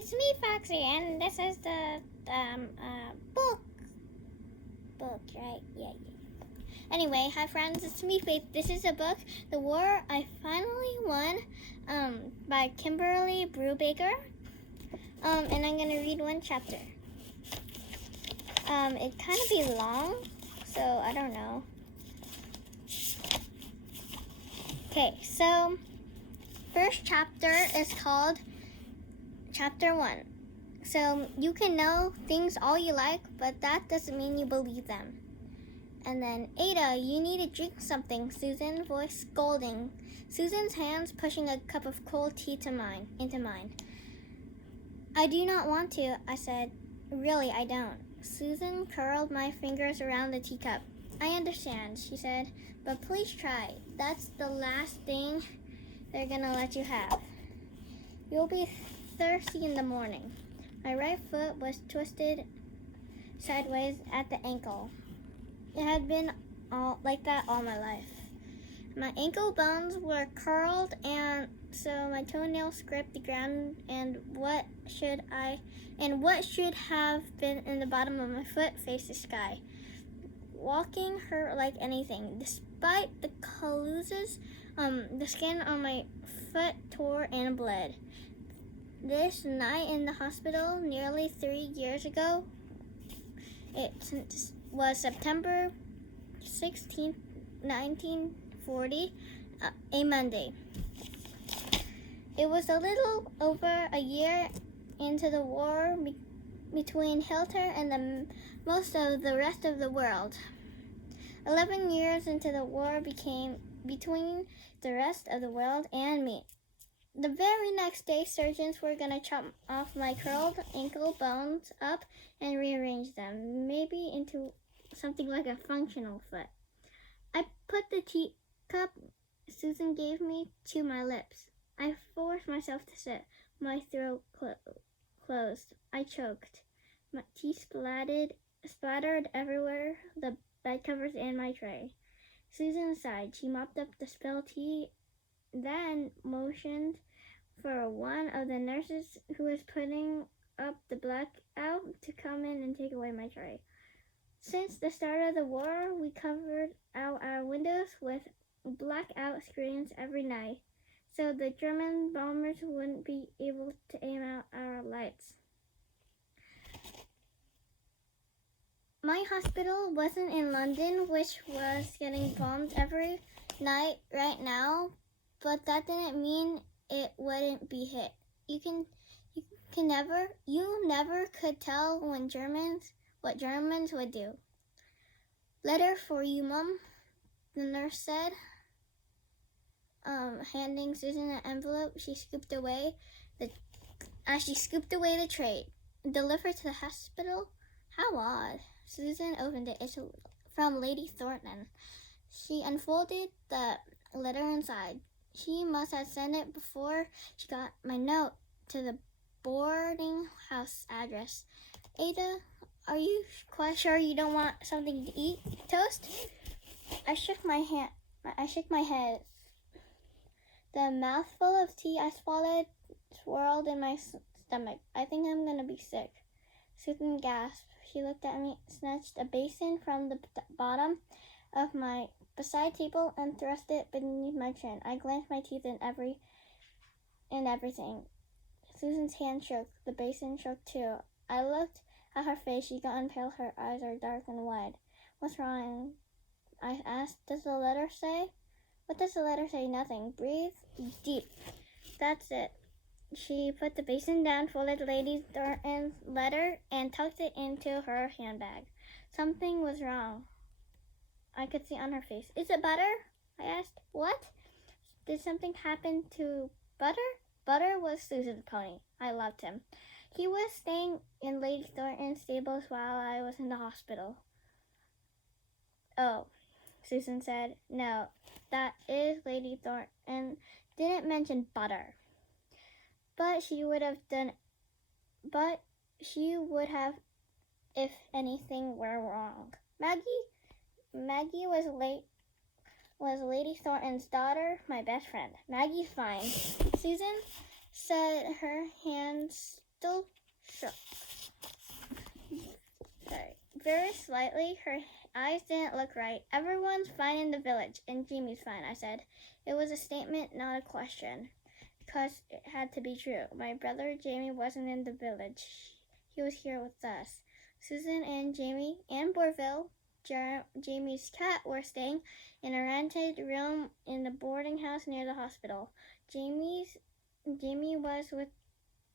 it's me, Foxy, and this is the book. Book, right? Yeah. Anyway, hi friends, it's me, Faith. This is a book, The War I Finally Won, by Kimberly Brubaker. And I'm gonna read one chapter. It kind of be long, so I don't know. Okay, so first chapter is called Chapter 1. So you can know things all you like, but that doesn't mean you believe them. And then, Ada, you need to drink something, Susan, voice scolding. Susan's hands pushing a cup of cold tea into mine. I do not want to, I said. Really, I don't. Susan curled my fingers around the teacup. I understand, she said, but please try. That's the last thing they're gonna let you have. You'll be thirsty in the morning. My right foot was twisted sideways at the ankle. It had been like that all my life. My ankle bones were curled, and so my toenails scraped the ground, and what should have been in the bottom of my foot faced the sky. Walking hurt like anything. Despite the calluses, the skin on my foot tore and bled. This night in the hospital, nearly 3 years ago, it was September 16th, 1940, a Monday. It was a little over a year into the war between Hitler and most of the rest of the world. 11 years into the war between the rest of the world and me. The very next day, surgeons were going to chop off my curled ankle bones up and rearrange them, maybe into something like a functional foot. I put the teacup Susan gave me to my lips. I forced myself to sit, my throat closed. I choked. My tea splattered everywhere, the bed covers and my tray. Susan sighed. She mopped up the spilled tea, then motioned for one of the nurses who was putting up the blackout to come in and take away my tray. Since the start of the war, we covered out our windows with blackout screens every night, so the German bombers wouldn't be able to aim out our lights. My hospital wasn't in London, which was getting bombed every night right now, but that didn't mean it wouldn't be hit. You never could tell what Germans would do. Letter for you, Mum, the nurse said, handing Susan an envelope. As she scooped away the tray. Delivered to the hospital? How odd. Susan opened it. It's from Lady Thornton. She unfolded the letter inside. She must have sent it before she got my note to the boarding house address. Ada, are you quite sure you don't want something to eat? Toast? I shook my head. The mouthful of tea I swallowed swirled in my stomach. I think I'm gonna be sick. Susan gasped. She looked at me, snatched a basin from the bottom of my beside table and thrust it beneath my chin. I glanced my teeth in everything. Susan's hand shook. The basin shook too. I looked at her face. She got pale. Her eyes are dark and wide. What's wrong? I asked. Does the letter say? What does the letter say? Nothing. Breathe deep. That's it. She put the basin down, folded Lady Thornton's letter, and tucked it into her handbag. Something was wrong. I could see on her face. Is it Butter? I asked. What? Did something happen to Butter? Butter was Susan's pony. I loved him. He was staying in Lady Thornton's stables while I was in the hospital. Oh, Susan said. No, that is Lady Thornton. Didn't mention Butter. But she would have if anything were wrong. Maggie was Lady Thornton's daughter, my best friend. Maggie's fine. Susan said, her hands still shook. Sorry. Very slightly, her eyes didn't look right. Everyone's fine in the village, and Jamie's fine, I said. It was a statement, not a question, because it had to be true. My brother Jamie wasn't in the village. He was here with us. Susan and Jamie and Borville, Jamie's cat, were staying in a rented room in the boarding house near the hospital. Jamie was with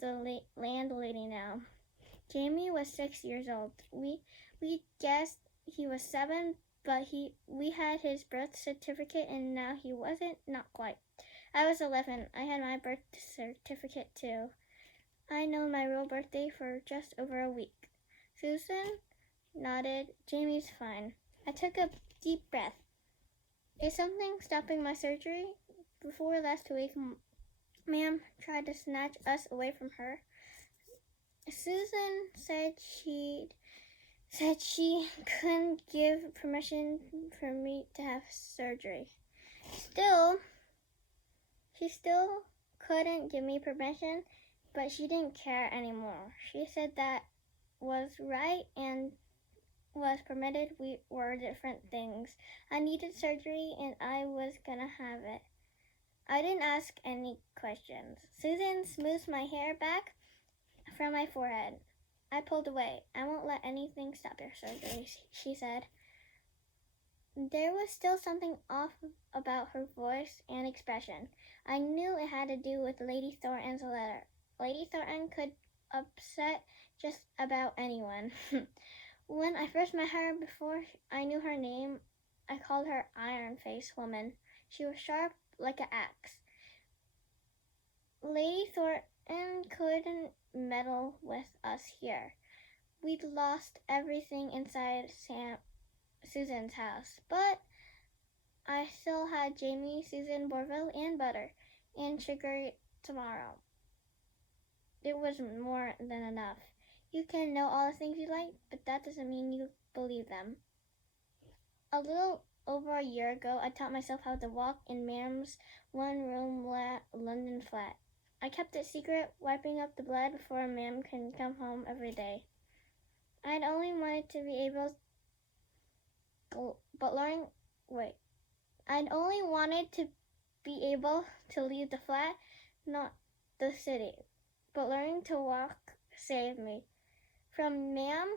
the landlady now. Jamie was 6 years old. We guessed he was 7, but we had his birth certificate, and now he wasn't, not quite. I was 11. I had my birth certificate too. I know my real birthday for just over a week. Susan nodded. Jamie's fine. I took a deep breath. Is something stopping my surgery? Before last week, Ma'am tried to snatch us away from her. Susan said she couldn't give permission for me to have surgery. She still couldn't give me permission, but she didn't care anymore. She said that was right and was permitted. We were different things. I needed surgery and I was gonna have it. I didn't ask any questions. Susan smoothed my hair back from my forehead. I pulled away. I won't let anything stop your surgery, she said. There was still something off about her voice and expression. I knew it had to do with Lady Thornton's letter. Lady Thornton could upset just about anyone. When I first met her, before I knew her name, I called her Iron Face Woman. She was sharp like an axe. Lady Thornton couldn't meddle with us here. We'd lost everything inside Susan's house, but I still had Jamie, Susan, Borville, and butter, and sugar tomorrow. It was more than enough. You can know all the things you like, but that doesn't mean you believe them. A little over a year ago, I taught myself how to walk in Ma'am's one-room London flat. I kept it secret, wiping up the blood before Ma'am can come home every day. I'd only wanted to be able to leave the flat, not the city. But learning to walk saved me. From Ma'am,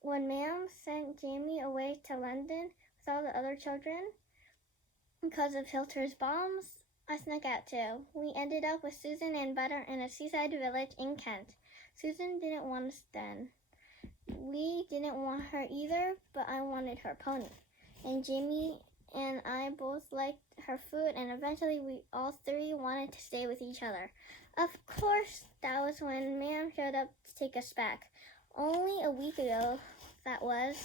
when Ma'am sent Jamie away to London with all the other children, because of Hilter's bombs, I snuck out too. We ended up with Susan and Butter in a seaside village in Kent. Susan didn't want us then. We didn't want her either, but I wanted her pony. And Jamie and I both liked her food, and eventually we all three wanted to stay with each other. Of course, that was when Ma'am showed up to take us back. Only a week ago, that was.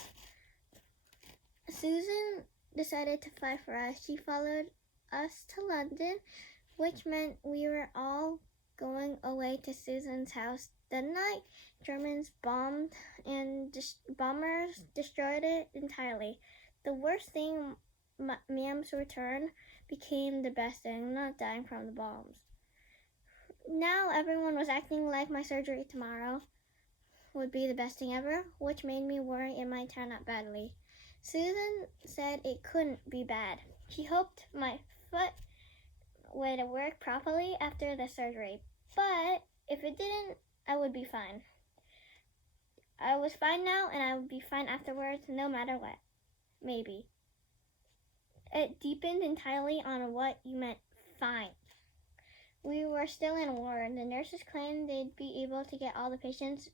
Susan decided to fight for us. She followed us to London, which meant we were all going away to Susan's house. The night Germans bombed and bombers destroyed it entirely. The worst thing, Ma'am's return, became the best thing, not dying from the bombs. Now everyone was acting like my surgery tomorrow would be the best thing ever, which made me worry it might turn out badly. Susan said it couldn't be bad. She hoped my foot would work properly after the surgery, but if it didn't, I would be fine. I was fine now, and I would be fine afterwards, no matter what. Maybe. It depended entirely on what you meant fine. We were still in war. The nurses claimed they'd be able to get all the patients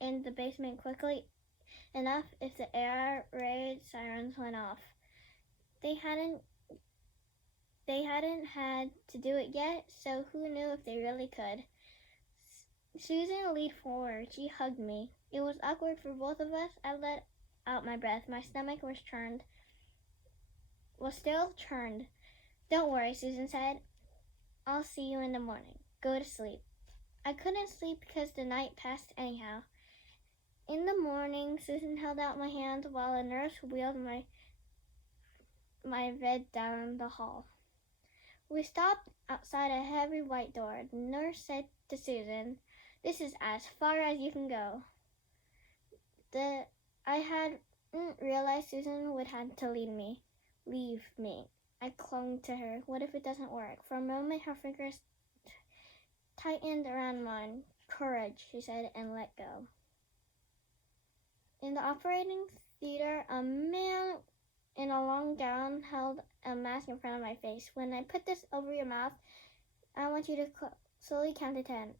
in the basement quickly enough if the air raid sirens went off. They hadn't had to do it yet, so who knew if they really could. Susan leaned forward. She hugged me. It was awkward for both of us. I let out my breath. My stomach was still churned. Don't worry, Susan said. I'll see you in the morning. Go to sleep. I couldn't sleep because the night passed anyhow. In the morning, Susan held out my hand while a nurse wheeled my bed down the hall. We stopped outside a heavy white door. The nurse said to Susan, This is as far as you can go. I hadn't realized Susan would have to leave me. I clung to her. What if it doesn't work? For a moment, her fingers tightened around mine. Courage, she said, and let go. In the operating theater, a man in a long gown held a mask in front of my face. When I put this over your mouth, I want you to slowly count to 10.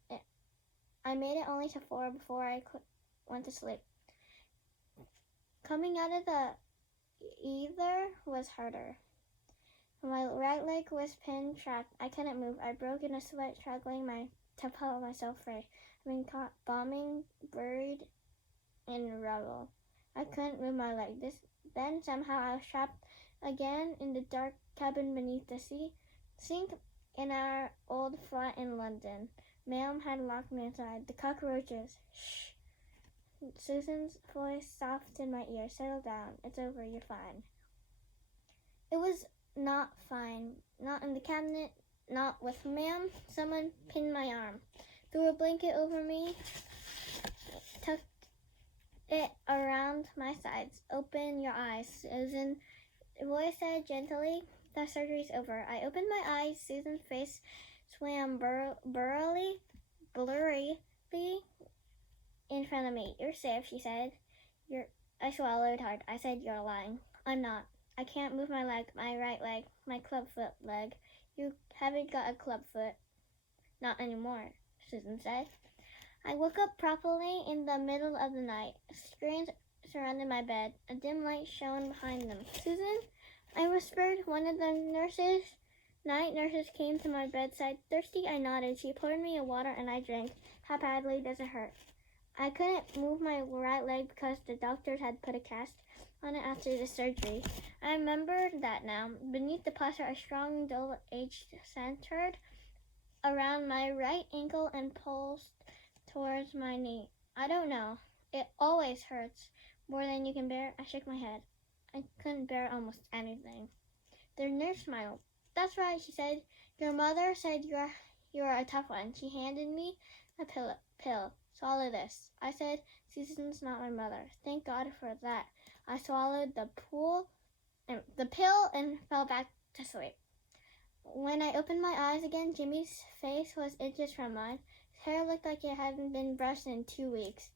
I made it only to 4 before I went to sleep. Coming out of the ether was harder. My right leg was pinned trapped. I couldn't move. I broke in a sweat, struggling to pull myself free. I've been caught bombing, buried in rubble. I couldn't move my leg. Then somehow I was trapped again in the dark cabin beneath the sink in our old flat in London. Ma'am had locked me inside. The cockroaches. Shh. Susan's voice soft in my ear. Settle down. It's over. You're fine. It was not fine. Not in the cabinet. Not with Ma'am. Someone pinned my arm. Threw a blanket over me. Tucked it around my sides. Open your eyes, Susan. The voice said gently. The surgery's over. I opened my eyes. Susan's face swam blurry in front of me. You're safe, she said. I swallowed hard. I said, you're lying. I'm not. I can't move my leg, my right leg, my clubfoot leg. You haven't got a clubfoot. Not anymore, Susan said. I woke up properly in the middle of the night. Screens surrounded my bed. A dim light shone behind them. Susan, I whispered. One of the night nurses came to my bedside. Thirsty, I nodded. She poured me a water and I drank. How badly does it hurt? I couldn't move my right leg because the doctors had put a cast on it after the surgery. I remember that now. Beneath the plaster, a strong, dull edge centered around my right ankle and pulsed towards my knee. I don't know. It always hurts more than you can bear. I shook my head. I couldn't bear almost anything. The nurse smiled. That's right, she said. Your mother said you're a tough one. She handed me a pill. Swallow this. I said, Susan's not my mother. Thank God for that. I swallowed the pill and fell back to sleep. When I opened my eyes again, Jimmy's face was inches from mine. His hair looked like it hadn't been brushed in 2 weeks.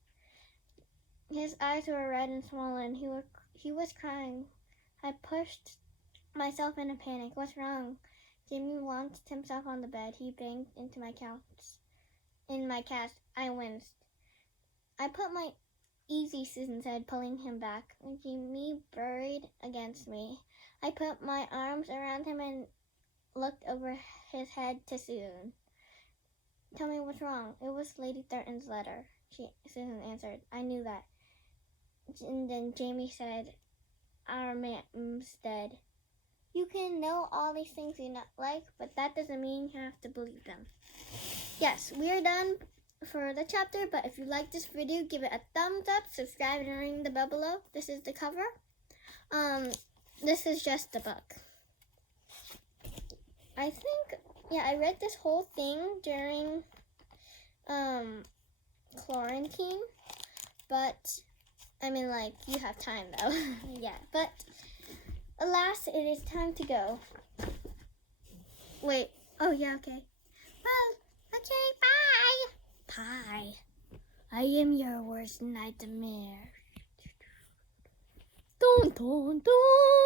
His eyes were red and swollen. He was crying. I pushed myself in a panic. What's wrong? Jimmy launched himself on the bed. He banged into my cast. I winced. I put my easy, Susan said, pulling him back. Jimmy buried against me. I put my arms around him and looked over his head to Susan. Tell me what's wrong. It was Lady Thornton's letter, Susan answered. I knew that. And then Jamie said, our man's dead. You can know all these things you not like, but that doesn't mean you have to believe them. Yes, we are done for the chapter, but if you like this video, give it a thumbs up, subscribe, and ring the bell below. This is the cover. This is just the book. I think, I read this whole thing during quarantine, but you have time though. Yeah, but alas, it is time to go. Wait, oh yeah, okay. Well, okay, bye. Bye. I am your worst nightmare. Dun, dun, dun.